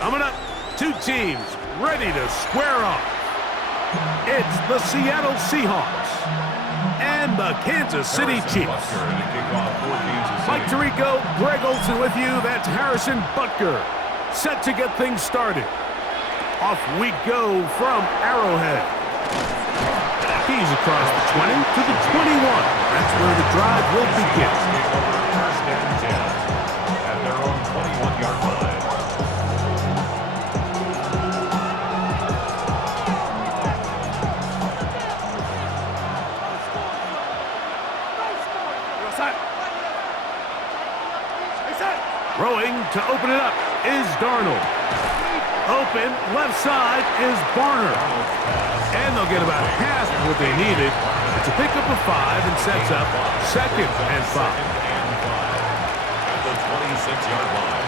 Coming up, two teams ready to square off. It's the Seattle Seahawks and the Kansas City Chiefs. Mike Tirico, Greg Olsen with you. That's Harrison Butker. Set to get things started. Off we go from Arrowhead. He's across the 20 to the 21. That's where the drive will begin. First and 10 at their own 21-yard line. Throwing to open it up is Darnold. Open, left side is Barner. And they'll get about half of what they needed. It's a pickup of 5 and sets up 2nd and 5. At the 26-yard line.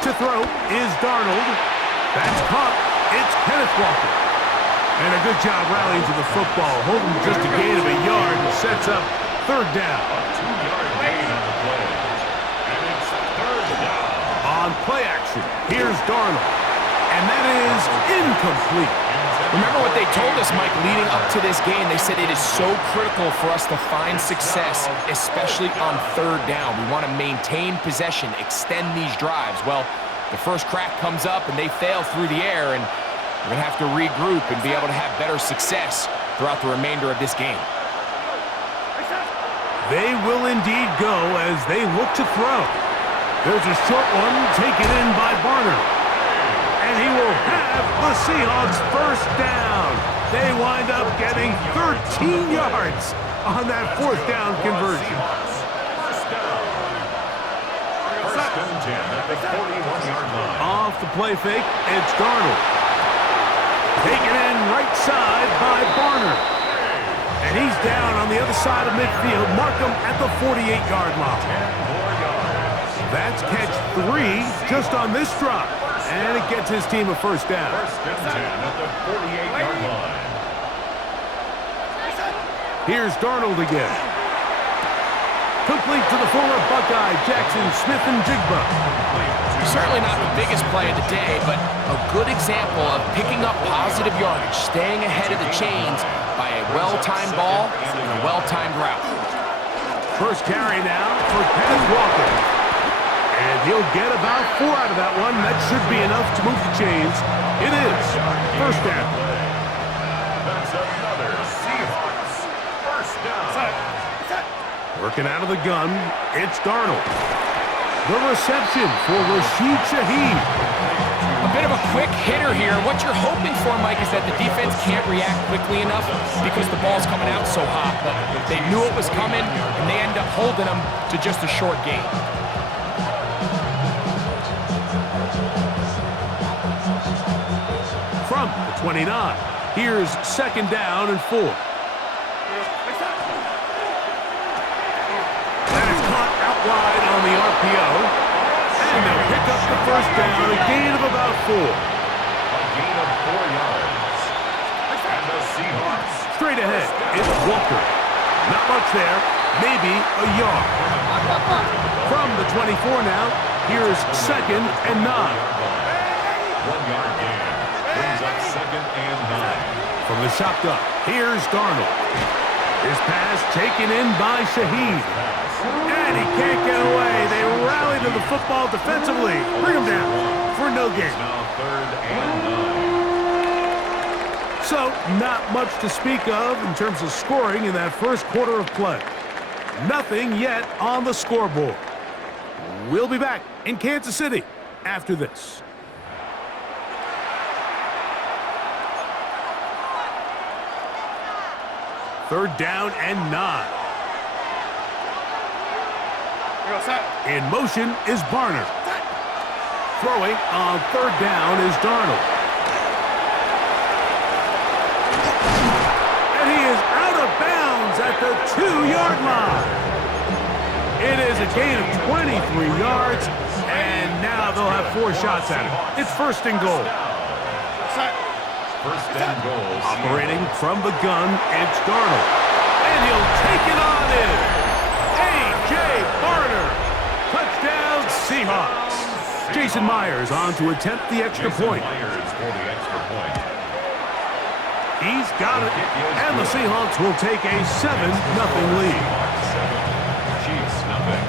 To throw is Darnold. That's caught. It's Kenneth Walker. And a good job rallying to the football, holding just a gain of a yard and sets up 3rd down. A 2-yard gain on the play. And it's 3rd down. On play action, here's Darnold. And that is incomplete. Remember what they told us, Mike, leading up to this game? They said it is so critical for us to find success, especially on 3rd down. We want to maintain possession, extend these drives. Well, the first crack comes up and they fail through the air, and we're going to have to regroup and be able to have better success throughout the remainder of this game. They will indeed go as they look to throw. There's a short one taken in by Barner. And he will have the Seahawks first down. They wind up getting 13 yards on that 4th down conversion. First down. First and 10 at the 41-yard line. Off the play fake, it's Darnold. Taken in right side by Barner. And he's down on the other side of midfield. Mark him at the 48-yard line. 10 more yards. That's catch 3 just on this drive. And it gets his team a first down. First and 10 at the 48-yard line. Here's Darnold again. Complete to the former Buckeye, Jackson Smith and Jigba. Certainly not the biggest play of the day, but a good example of picking up positive yardage, staying ahead of the chains by a well-timed ball and a well-timed route. First carry now for Kenneth Walker. And he'll get about 4 out of that one. That should be enough to move the chains. It is first down. That's another Seahawks first down. Working out of the gun, it's Darnold. The reception for Rashid Shaheed. A bit of a quick hitter here. What you're hoping for, Mike, is that the defense can't react quickly enough because the ball's coming out so hot. But they knew it was coming, and they end up holding them to just a short gain. From the 29, here's 2nd down and 4. That is caught out wide on the RPO. And they'll pick up the first down, a gain of about 4. A gain of 4 yards. And the Seahawks. Straight ahead, it's Walker. Not much there, maybe a yard. From the 24 now, here's 2nd and 9. 1-yard gain. Brings up 2nd and 9. From the shotgun, here's Darnold. His pass taken in by Shaheed. And he can't get away. They rally to the football defensively. Bring him down for no gain. Now 3rd and 9. So, not much to speak of in terms of scoring in that first quarter of play. Nothing yet on the scoreboard. We'll be back in Kansas City after this. Third down and 9. In motion is Barner. Throwing on 3rd down is Darnold. And he is out of bounds at the 2-yard line. It is a gain of 23 yards, and now they'll have 4 shots at it. It's 1st and goal. First and goal. Operating from the gun, it's Darnold. And he'll take it on in. Jason Myers on to attempt the extra point. Myers for the extra point. He's got it, and the Seahawks will take a 7-0 lead. 7, Chiefs nothing.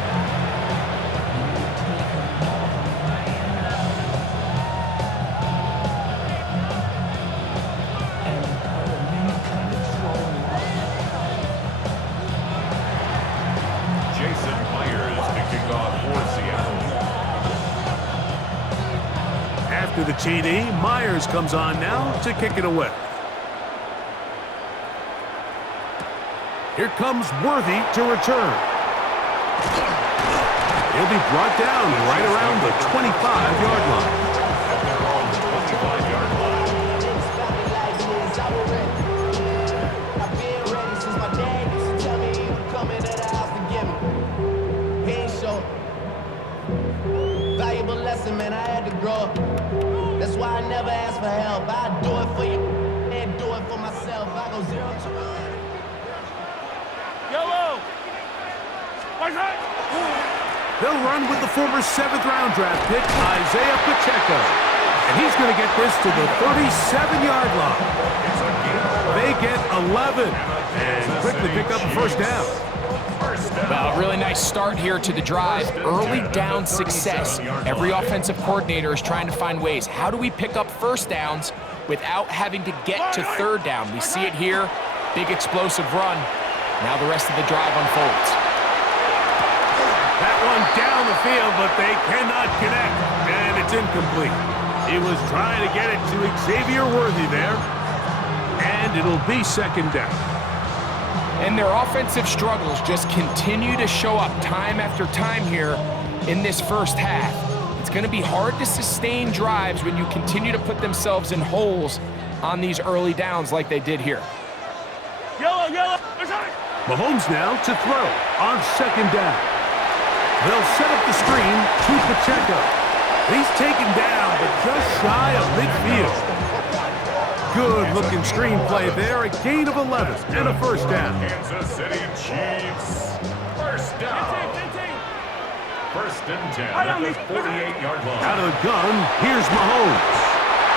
Jason Myers to kick off for Seattle. After the TD, Myers comes on now to kick it away. Here comes Worthy to return. He'll be brought down right around the 25-yard line. At their own 25-yard line. I've been ready since my dad used to tell me he would come into the house to get me. He ain't show. Valuable lesson, man, I had to grow up. That's why I never ask for help. I do it for you and do it for myself. I go 0 to 100. Yellow! They'll run with the former 7th-round draft pick, Isaiah Pacheco. And he's going to get this to the 37-yard line. They get 11 and quickly pick up a first down. Well, a really nice start here to the drive. Early down success. Every offensive coordinator is trying to find ways. How do we pick up first downs without having to get to third down? We see it here. Big explosive run. Now the rest of the drive unfolds. That one down the field, but they cannot connect, and it's incomplete. He was trying to get it to Xavier Worthy there, and it'll be second down. And their offensive struggles just continue to show up time after time here in this first half. It's going to be hard to sustain drives when you continue to put themselves in holes on these early downs like they did here. Yellow! Mahomes now to throw on second down. They'll set up the screen to Pacheco. He's taken down, but just shy of midfield. Good-looking screenplay there, a gain of 11 and a first down. Kansas City Chiefs. First down. First and 10 at the 48-yard line. Out of the gun, here's Mahomes.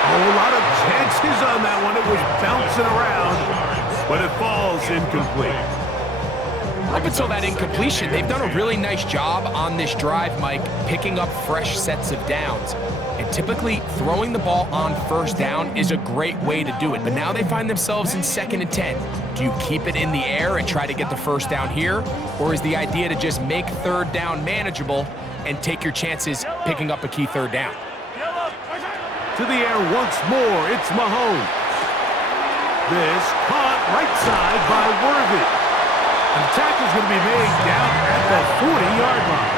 A lot of chances on that one. It was bouncing around, but it falls incomplete. Up until that incompletion, they've done a really nice job on this drive, Mike, picking up fresh sets of downs. And typically, throwing the ball on first down is a great way to do it. But now they find themselves in 2nd and 10. Do you keep it in the air and try to get the first down here? Or is the idea to just make third down manageable and take your chances picking up a key third down? To the air once more, it's Mahomes. This caught right side by Worthy. And the tackle's going to be made down at the 40-yard line.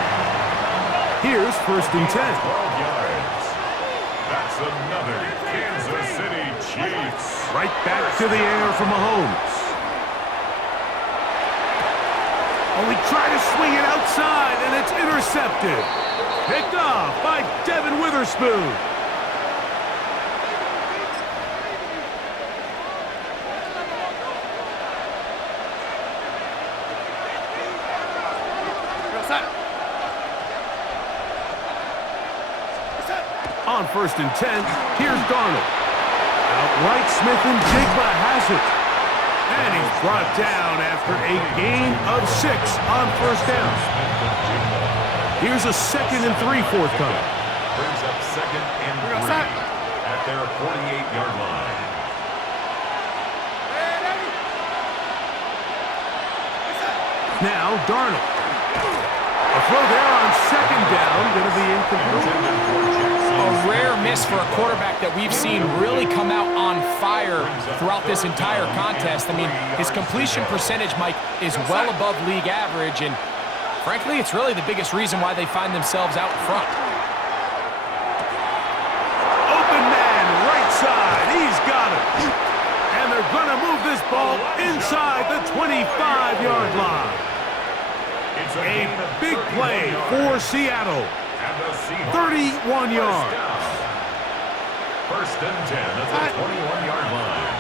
Here's first and 10. 12 yards. That's another Kansas City Chiefs. Right back to the air for Mahomes. Oh, he tried to swing it outside, and it's intercepted. Picked off by Devin Witherspoon. On first and 10, here's Darnold. Outright Smith and Jigba has it. And he's brought down after a gain of 6 on first down. Here's a 2nd and 3 forthcoming. Brings up 2nd and 3 at their 48-yard line. Now Darnold. A throw there on second down, going to be incomplete. A rare miss for a quarterback that we've seen really come out on fire throughout this entire contest. I mean, his completion percentage, Mike, is well above league average, and frankly, it's really the biggest reason why they find themselves out front. Open man, right side, he's got it. And they're going to move this ball inside the 25-yard line. A big play for Seattle. 31 yards. First and 10 at the 21-yard line.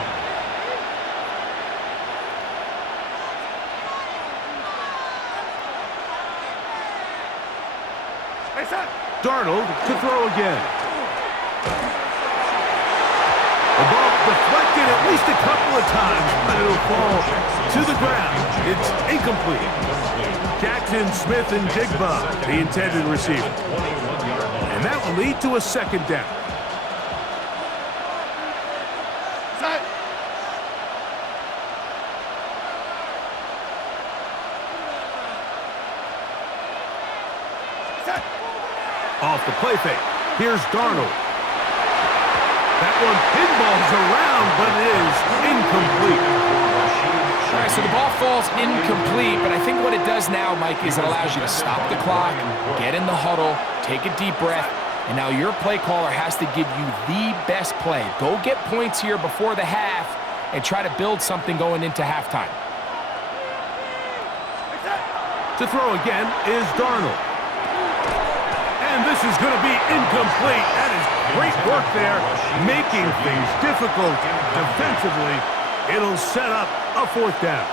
Darnold to throw again. The ball deflected at least a couple of times, but it'll fall to the ground. It's incomplete. Jackson, Smith, and Jigba, the intended receiver. And that will lead to a second down. Off the play fake. Here's Darnold. That one pinballs around, but it is incomplete. All right, so the ball falls incomplete, but I think what it does now, Mike, is it allows you to stop the clock, get in the huddle, take a deep breath, and now your play caller has to give you the best play. Go get points here before the half and try to build something going into halftime. To throw again is Darnold. And this is going to be incomplete. That is great work there, making things difficult defensively. It'll set up a fourth down.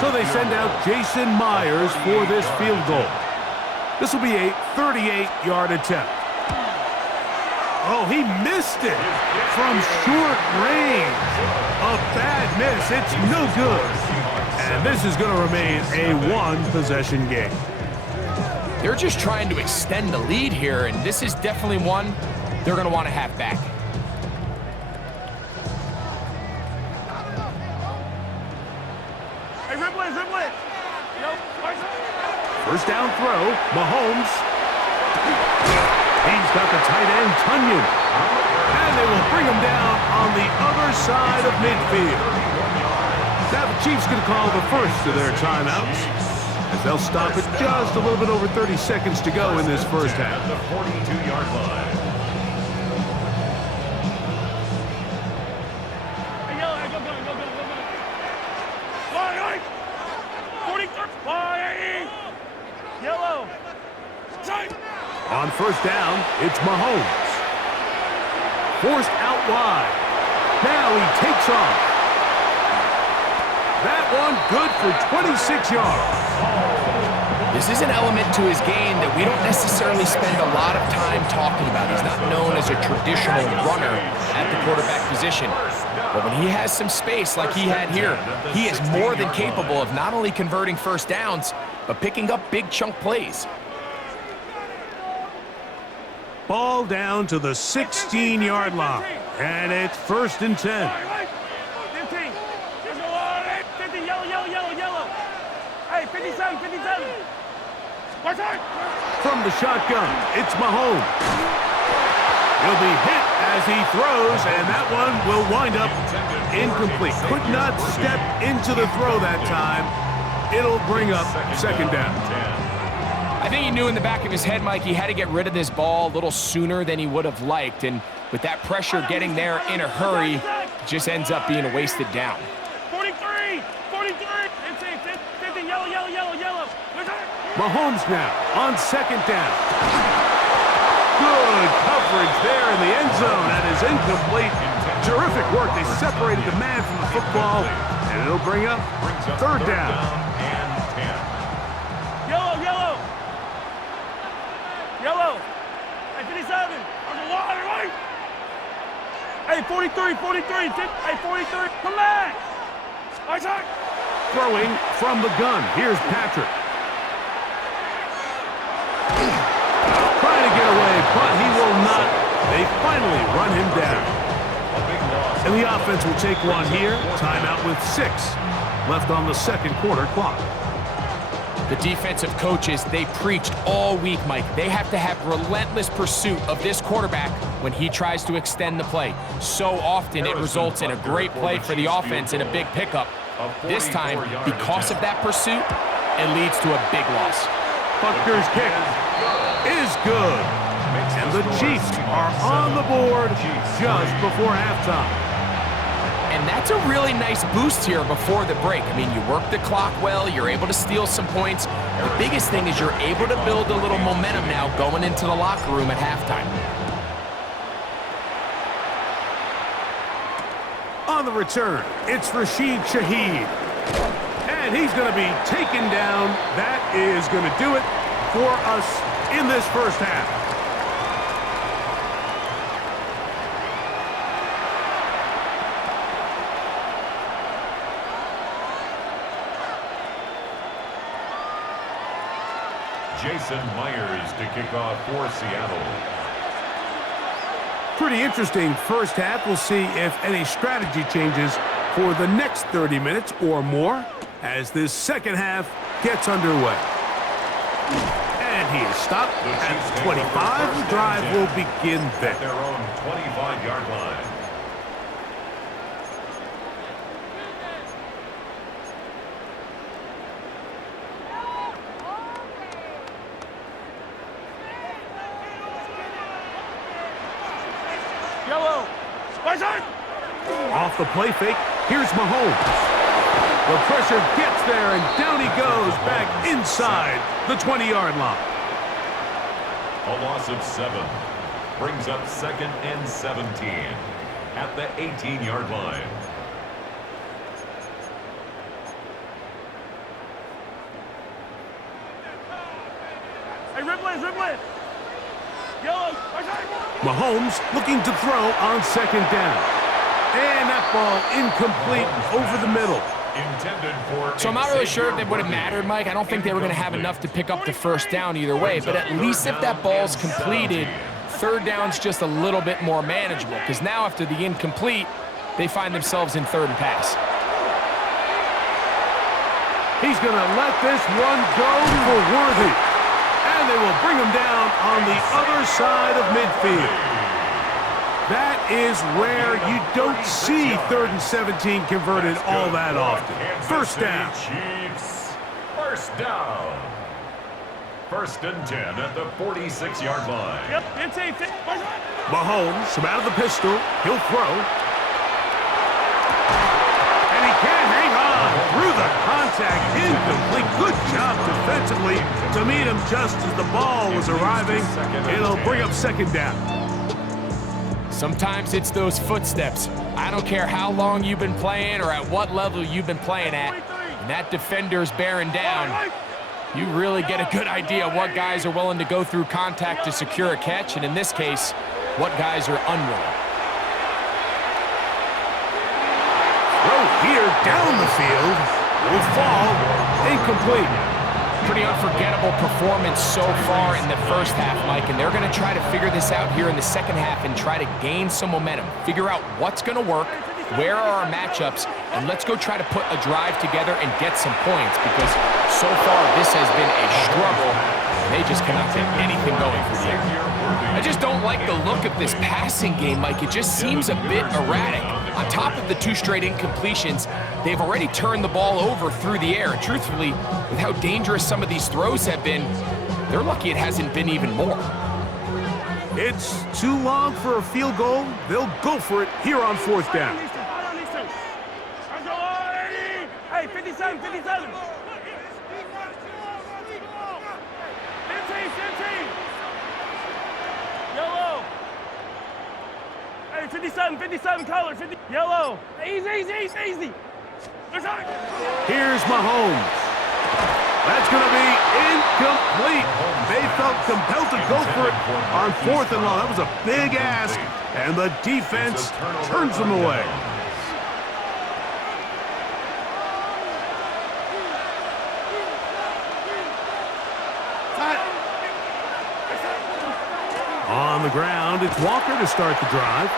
So they send out Jason Myers for this field goal. This will be a 38-yard attempt. Oh, he missed it from short range. A bad miss. It's no good. And this is going to remain a one-possession game. They're just trying to extend the lead here, and this is definitely one they're going to want to have back. Hey, ripple it. First down throw, Mahomes. He's got the tight end, Tunyon. And they will bring him down on the other side of midfield. Now the Chiefs going to call the first of their timeouts, as they'll stop at just a little bit over 30 seconds to go in this first half. The 42-yard line. Hey, yellow, hey, go. Why? 43. Why? Yellow. On first down, it's Mahomes. Forced out wide. Now he takes off. That one good for 26 yards. This is an element to his game that we don't necessarily spend a lot of time talking about. He's not known as a traditional runner at the quarterback position. But when he has some space like he had here, he is more than capable of not only converting first downs, but picking up big chunk plays. Ball down to the 16-yard line, and it's 1st and 10. 15. 50, yellow. Hey, 57. Watch out. From the shotgun, it's Mahomes. He'll be hit as he throws, and that one will wind up incomplete. Could not step into the throw that time. It'll bring up second down. I think he knew in the back of his head, Mike, he had to get rid of this ball a little sooner than he would have liked. And with that pressure getting there in a hurry, it just ends up being a wasted down. 43. 50, yellow. Mahomes now on second down. Good coverage there in the end zone. That is incomplete. Terrific work. They separated the man from the football, and it'll bring up third down. Yellow. Hey, 57. On the water, right? Hey, 43. Hey, 43. Come back. Attack. Throwing from the gun. Here's Patrick. Trying to get away, but he will not. They finally run him down. And the offense will take one here. Timeout with 6 left on the second quarter clock. The defensive coaches, they preached all week, Mike. They have to have relentless pursuit of this quarterback when he tries to extend the play. So often it results in a great play for the offense and a big pickup. This time, because of that pursuit, it leads to a big loss. Butker's kick is good. And the Chiefs are on the board just before halftime. And that's a really nice boost here before the break. I mean, you work the clock well, you're able to steal some points. The biggest thing is you're able to build a little momentum now going into the locker room at halftime. On the return, it's Rashid Shaheed. And he's going to be taken down. That is going to do it for us in this first half. Jason Myers to kick off for Seattle. Pretty interesting first half. We'll see if any strategy changes for the next 30 minutes or more as this second half gets underway. And he is stopped at 25. The drive will begin there. At their own 25-yard line. Yellow. Off the play fake, here's Mahomes. The pressure gets there, and down he goes back inside the 20-yard line. A loss of 7 brings up 2nd and 17 at the 18-yard line. Hey, Ripley. Yellow. Mahomes looking to throw on 2nd down. And that ball incomplete over the middle. Intended for So I'm not really sure if it would have mattered, Mike. I don't think they were going to have enough to pick up the first down either way. But at least if that ball's completed, 3rd down's just a little bit more manageable. Because now after the incomplete, they find themselves in 3rd and pass. He's going to let this one go for Worthy. And they will bring him down on the other side of midfield. That is rare. You don't see 3rd and 17 converted all that often. First down. Chiefs. First down. 1st and 10 at the 46-yard line. Yep. Mahomes from out of the pistol. He'll throw. And he can't hang on through the contact. Incomplete. Good job defensively to meet him just as the ball was arriving. It'll bring up 2nd down. Sometimes it's those footsteps. I don't care how long you've been playing or at what level you've been playing at. And that defender's bearing down. You really get a good idea of what guys are willing to go through contact to secure a catch, and in this case, what guys are unwilling. Throw here down the field. Will fall. Incomplete. Pretty unforgettable performance so far in the first half, Mike, and they're going to try to figure this out here in the second half and try to gain some momentum. Figure out what's going to work, where are our matchups, and let's go try to put a drive together and get some points because so far this has been a struggle. They just cannot get anything going for the air. I just don't like the look of this passing game, Mike. It just seems a bit erratic. On top of the 2 straight incompletions, they've already turned the ball over through the air. And truthfully, with how dangerous some of these throws have been, they're lucky it hasn't been even more. It's too long for a field goal. They'll go for it here on 4th down. Hey, 57. 15. Yellow. Hey, 57 color. 50. Yellow. Easy. Here's Mahomes. That's going to be incomplete. They felt compelled to go for it on 4th and long. That was a big ask, and the defense turns them away. On the ground, it's Walker to start the drive.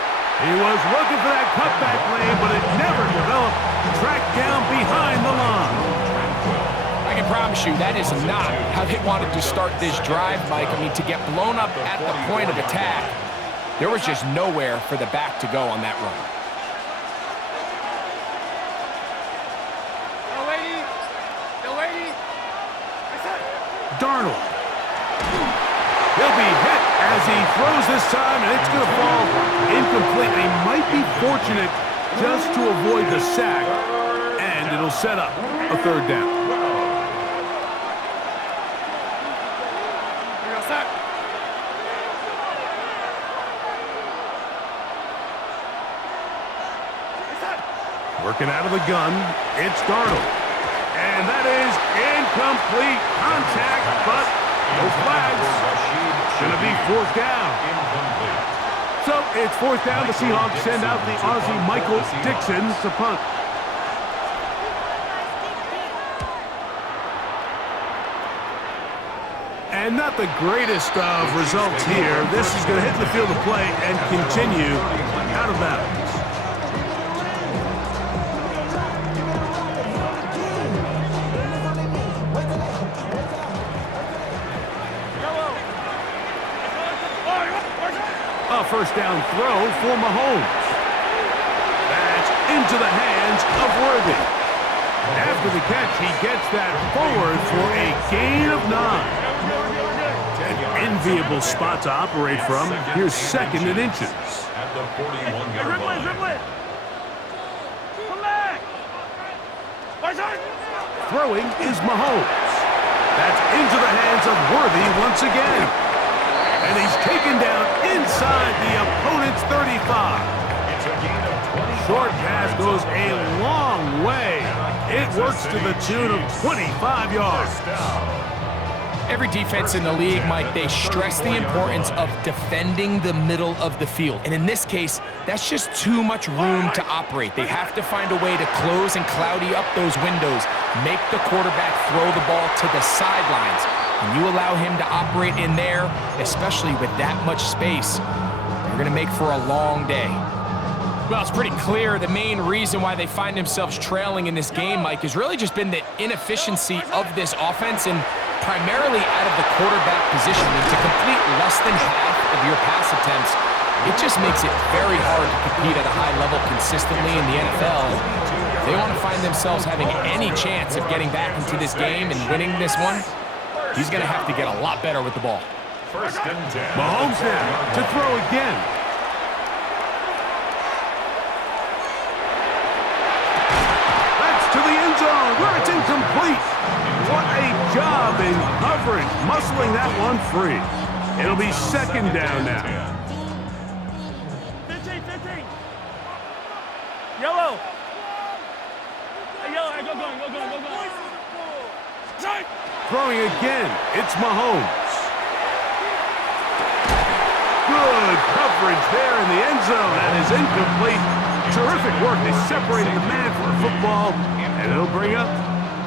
He was looking for that cutback lane, but it never developed. Tracked down behind the line. I can promise you that is not how they wanted to start this drive, Mike. I mean, to get blown up at the point of attack, there was just nowhere for the back to go on that run. Darnold. He'll be hit as he throws this time, and it's going to fall incomplete. He might be fortunate just to avoid the sack, and it'll set up a 3rd down. Working out of the gun, it's Darnold. And that is incomplete contact, but No flags. Gonna be fourth down. Incomplete. So it's fourth down. The Seahawks send out the Aussie Michael Dixon to punt. And not the greatest of results here. This is going to hit the field of play and continue out of bounds. A first down throw for Mahomes. That's into the hands of Worthy. After the catch, he gets that forward for a gain of 9. An enviable spot to operate from. Here's second and inches. At the 41-yard line. Come back. Throwing is Mahomes. That's into the hands of Worthy once again. And he's taken down inside the opponent's 35. It's a gain of 20. Short pass goes a long way. It works to the tune of 25 yards. Every defense in the league, Mike, they stress the importance of defending the middle of the field. And in this case, that's just too much room to operate. They have to find a way to close and cloudy up those windows, make the quarterback throw the ball to the sidelines. When you allow him to operate in there, especially with that much space, you're going to make for a long day. Well, it's pretty clear the main reason why they find themselves trailing in this game, Mike, has really just been the inefficiency of this offense and primarily out of the quarterback position. And to complete less than half of your pass attempts, it just makes it very hard to compete at a high level consistently in the NFL. If they want to find themselves having any chance of getting back into this game and winning this one, he's going to have to get a lot better with the ball. First and 10. Mahomes now to throw again. To the end zone where it's incomplete. What a job in coverage, muscling that one free. It'll be second down now. 15. Yellow. Hey, yellow. Hey, go. Throwing again, it's Mahomes. Good coverage there in the end zone. That is incomplete. Terrific work. They separated the man from the football. And it'll bring up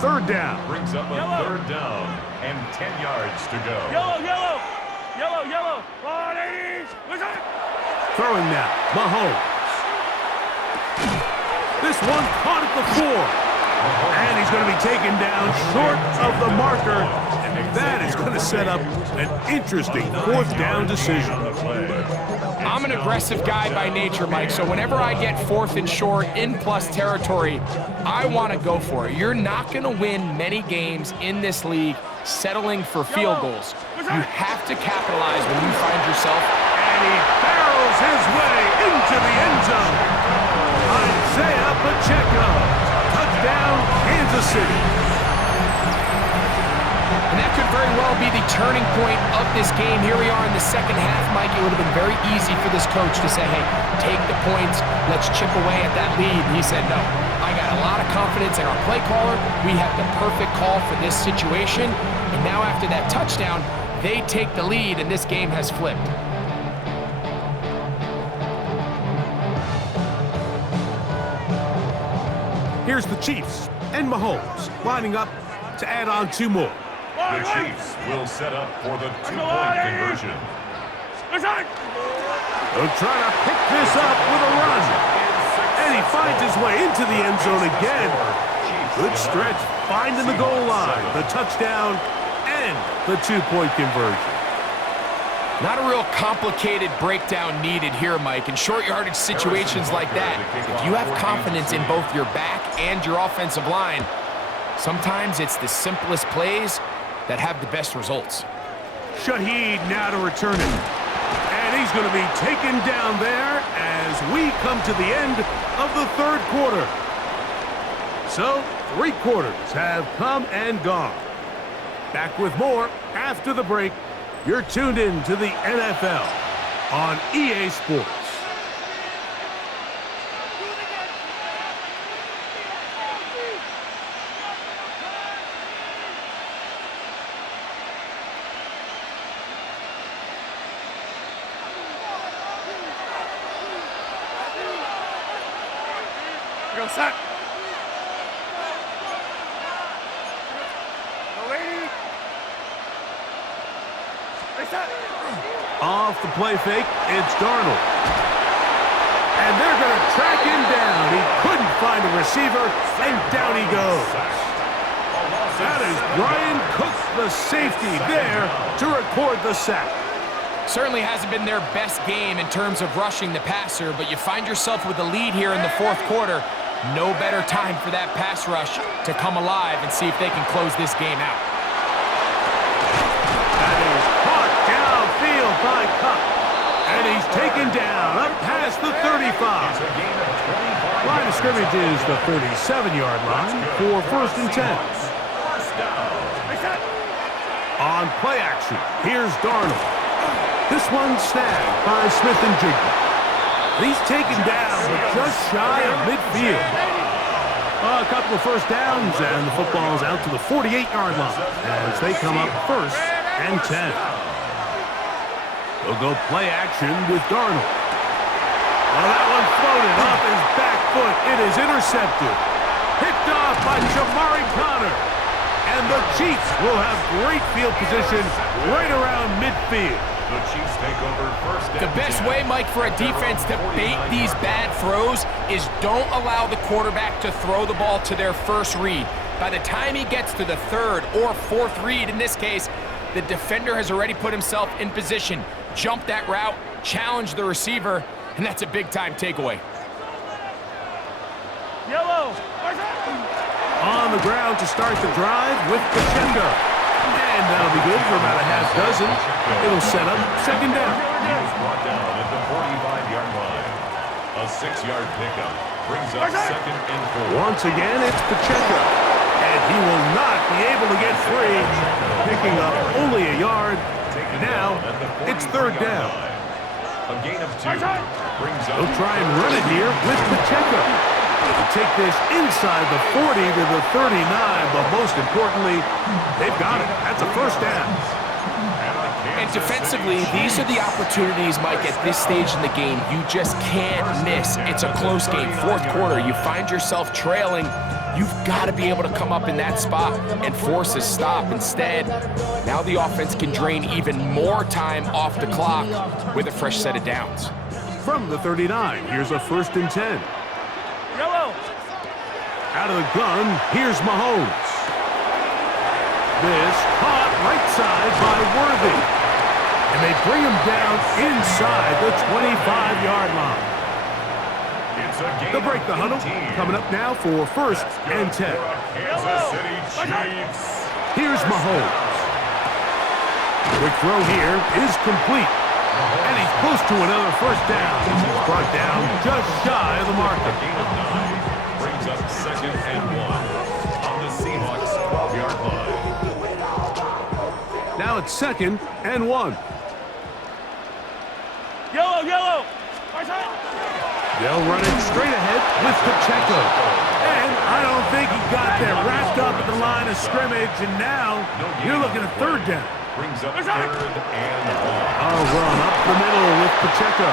third down. Brings up a third down and 10 yards to go. Yellow. Throwing now, Mahomes. This one caught at the 4. And he's going to be taken down short of the marker. And that is going to set up an interesting fourth down decision. I'm an aggressive guy by nature, Mike, so whenever I get fourth and short in plus territory, I want to go for it. You're not going to win many games in this league settling for field goals. You have to capitalize when you find yourself. And he barrels his way into the end zone. Isaiah Pacheco. Touchdown, Kansas City. And that could very well be the turning point of this game. Here we are in the second half, Mike. It would have been very easy for this coach to say, hey, take the points, let's chip away at that lead. He said, no, I got a lot of confidence in our play caller. We have the perfect call for this situation. And now after that touchdown, they take the lead, and this game has flipped. Here's the Chiefs and Mahomes lining up to add on 2 more. The Chiefs will set up for the 2-point conversion. They'll try to pick this up with a run. And he finds his way into the end zone again. Good stretch, finding the goal line, the touchdown, and the 2-point conversion. Not a real complicated breakdown needed here, Mike. In short yardage situations like that, if you have confidence in both your back and your offensive line, sometimes it's the simplest plays that have the best results. Shaheed now to return it. And he's going to be taken down there as we come to the end of the third quarter. So, 3 quarters have come and gone. Back with more after the break. You're tuned in to the NFL on EA Sports. set. Ready. Set. Off the play fake, it's Darnold. And they're going to track him down. He couldn't find a receiver, and down he goes. That is Brian Cook, the safety, there to record the sack. Certainly hasn't been their best game in terms of rushing the passer, but you find yourself with a lead here in the fourth quarter. No better time for that pass rush to come alive and see if they can close this game out. That is caught downfield by Cook. And he's taken down up past the 35. Line of scrimmage is the 37-yard line for 1st and 10. On play action, here's Darnold. This one snagged by Smith and Jigba. He's taken down, but just shy of midfield. A couple of first downs, and the football's out to the 48-yard line as they come up 1st and 10. They'll go play action with Darnold. Oh, that one floated off his back foot. It is intercepted. Picked off by Jamari Connor. And the Chiefs will have great field position right around midfield. The Chiefs take over 1st and The best 10. way, Mike, for a defense to bait these bad throws is don't allow the quarterback to throw the ball to their first read. By the time he gets to the 3rd or 4th read, in this case, the defender has already put himself in position. Jump that route, challenge the receiver, and that's a big-time takeaway. Yellow. On the ground to start the drive with Pacheco. And that'll be good for about a half dozen. It'll set up 2nd down. He was brought down at the 45-yard line. A 6-yard pickup brings up 2nd and 4. Once again, it's Pacheco. And he will not be able to get free. Picking up only a yard. Now, it's 3rd down. A gain of 2 brings up. They'll try and run it here with Pacheco. They'll take this inside the 40 to the 39, but most importantly, they've got it. That's a 1st down. And defensively, these are the opportunities, Mike, at this stage in the game you just can't miss. It's a close game. 4th quarter, you find yourself trailing. You've got to be able to come up in that spot and force a stop. Instead, now the offense can drain even more time off the clock with a fresh set of downs. From the 39, here's a 1st and 10. Yellow. Out of the gun, here's Mahomes. This caught right side by Worthy. And they bring him down inside the 25-yard line. They'll break the huddle. Coming up now for 1st and 10. Kansas City Chiefs. Here's Mahomes. Quick throw here is complete. And he's close to another 1st down. He's brought down just shy of the marker. Gain of 9 brings up 2nd and 1 on the Seahawks 12-yard line. Now it's 2nd and 1. Yellow, yellow. They'll run it straight ahead with Pacheco. And I don't think he got there wrapped up at the line of scrimmage. And now you're looking at 3rd down. Brings up 3rd and 1. A run up the middle with Pacheco.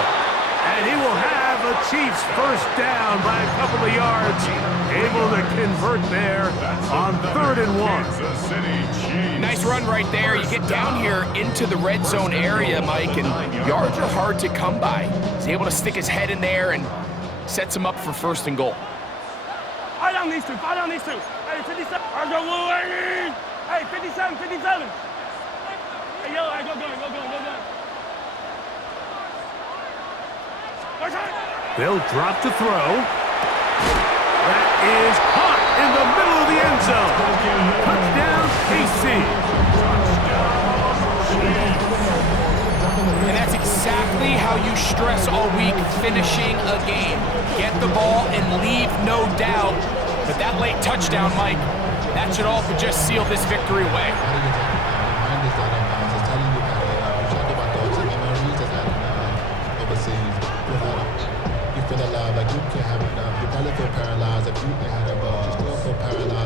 And he will have a Chiefs 1st down by a couple of yards. Able to convert there on 3rd and 1. Kansas City Chiefs. Nice run right there. You get down here into the red zone area, Mike, and yards are hard to come by. He's able to stick his head in there and sets him up for 1st and goal. Fight on these two. Fight on these two. Hey, 57. Hey, 57, 57. Hey, yellow. Hey, go going, go going, go going. They'll drop to throw. That is caught in the middle of the end zone. Touchdown, KC. And that's exactly how you stress all week finishing a game. Get the ball and leave no doubt. But that late touchdown, Mike, that should all but just seal this victory away.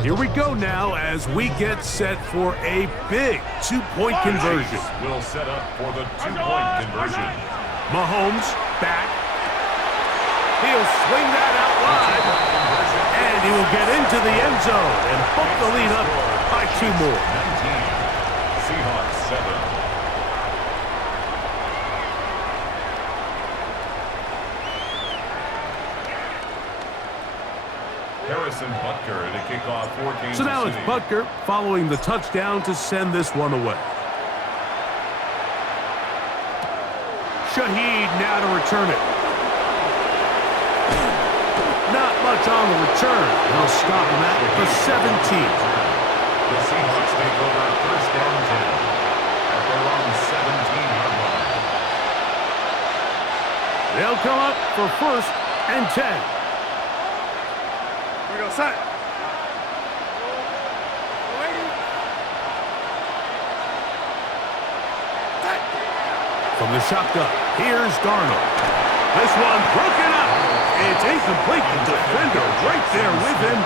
Here we go now as we get set for a big 2-point conversion. Will set up for the 2-point conversion. Mahomes back. He'll swing that out wide. And he will get into the end zone and hook the lead up by 2 more. 19. Seahawks 7. Harrison Butker to kick off for Kansas So now it's City. Butker following the touchdown to send this one away. Shaheed now to return it. Not much on the return. They'll stop him at the 17. The Seahawks take over first down 10 at their own 17-yard line. They'll come up for first and 10. We go set. From the shotgun, here's Darnold. This one broken up. It's incomplete. The defender right there with him.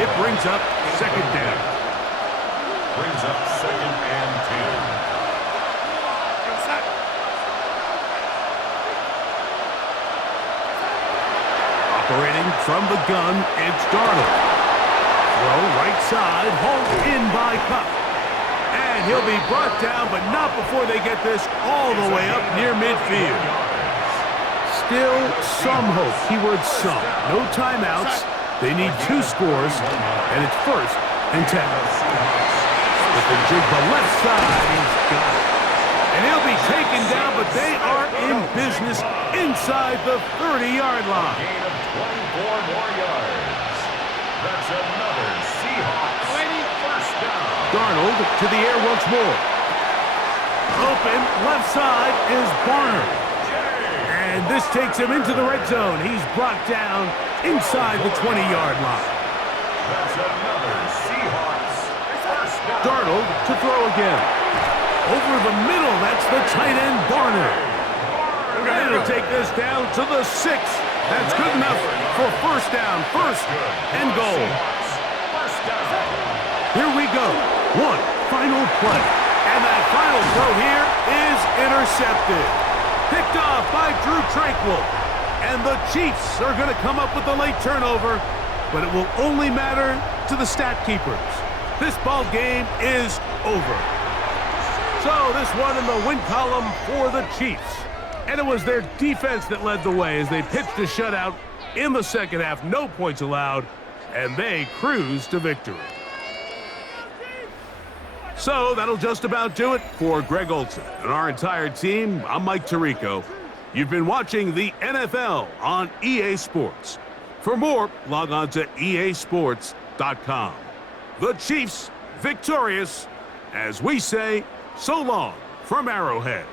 It brings up second down. Brings up second and 10. Operating from the gun, it's Darnold. Throw right side, hauled in by Cup. And he'll be brought down, but not before they get this all the way up near midfield. Still some hope. Keyword some. No timeouts. They need 2 scores, and it's first and 10. With the jig the left side, he's got it. And he'll be taken down, but they are in business inside the 30-yard line. Gain of 24 more yards. That's another Seahawks first down. Darnold to the air once more. Open, left side is Barner. And this takes him into the red zone. He's brought down inside the 20-yard line. That's another Seahawks first down. Darnold to throw again. Over the middle, that's the tight end, Barner. And he'll take this down to the 6. That's good enough for first down, first and goal. First down. Here we go. One final play. And that final throw here is intercepted. Picked off by Drew Tranquill. And the Chiefs are going to come up with a late turnover, but it will only matter to the stat keepers. This ball game is over. So this one in the win column for the Chiefs. And it was their defense that led the way as they pitched a shutout in the second half. No points allowed, and they cruised to victory. So that'll just about do it for Greg Olson and our entire team. I'm Mike Tirico. You've been watching the NFL on EA Sports. For more, log on to easports.com. The Chiefs victorious, as we say, so long from Arrowhead.